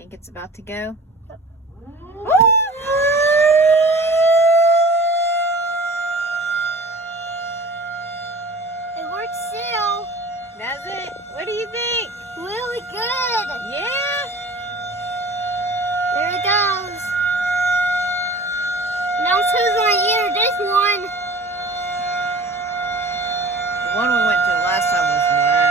Think it's about to go? It works still. Does it? What do you think? Really good. Yeah? There it goes. Now I'm supposed to enter this one. The one we went to last time was loud.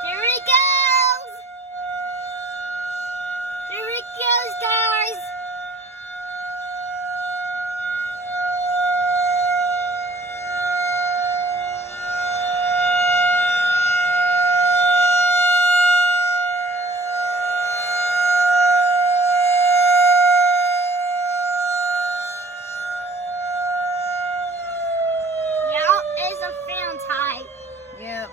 There it goes. There it goes, guys. Yeah, it's a fan type. Yep.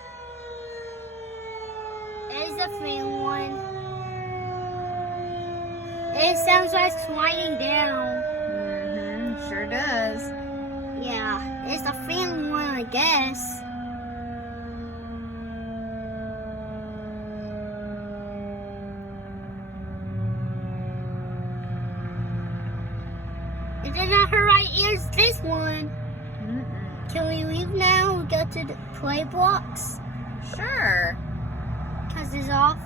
It's a fan one. It sounds like sliding down. Mm-hmm. Sure does. Yeah, it's a fan one, I guess. And then on her right ear's this one. Mm-mm. Can we leave now and go to the play blocks? Sure. Because it's off.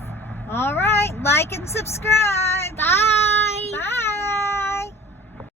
All right. Like and subscribe. Bye. Bye.